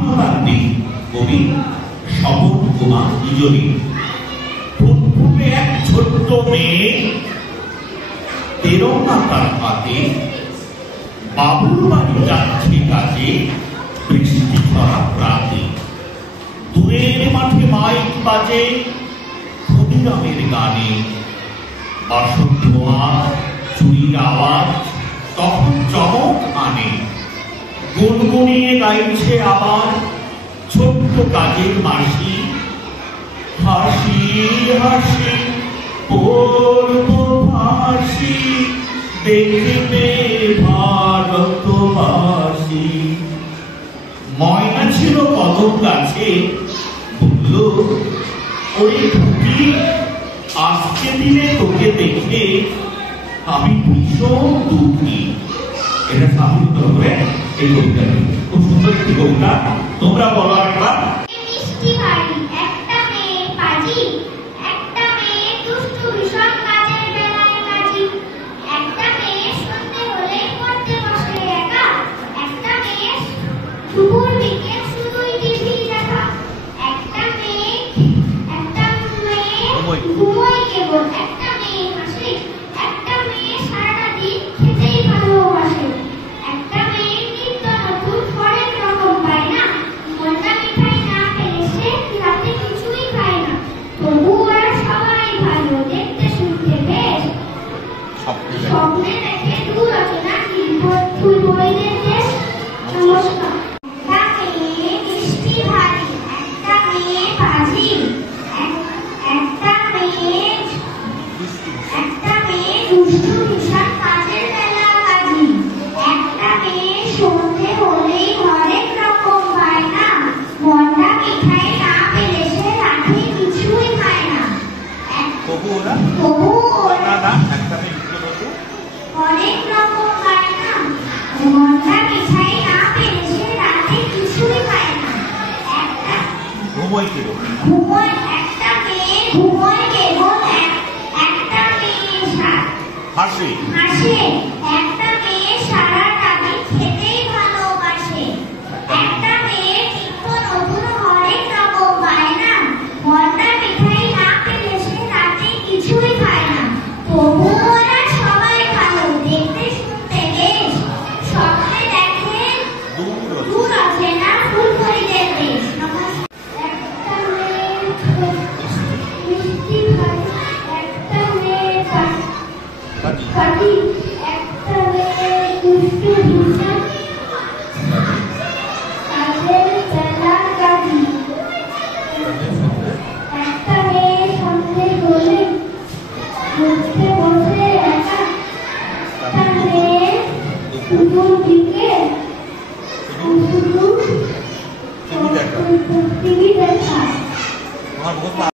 আত্মতাত্ত্বিক কবি স্বপন কুমার দুজনী। ফুটফুটে এক ছোট্ট মেয়ে, তেরঙ্গা তার হাতে, বাবুর বাড়ি যাচ্ছে কাজে, বৃষ্টি ঝরা রাতে। দূরের মাঠে মাইক বাজে ক্ষুদিরামের গানে, বাসন ধোয়া চুরির আওয়াজ তখন চমক আনে। গুনগুনিয়ে গাইছে আবার ছোট্ট কাজের মাসি, হাসি হাসি পড়বো ফাঁসি, দেখবে ভারতবাসী। ময়না ছিল কদম গাছে, বলল ওরে টুকি, আজকে দিনে তোকে দেখে আমি ভীষণ দুঃখী। এটা সাহিত্য করে এই কবিতা, খুব সুন্দর একটি কবিতা। তোমরা বলো একবার।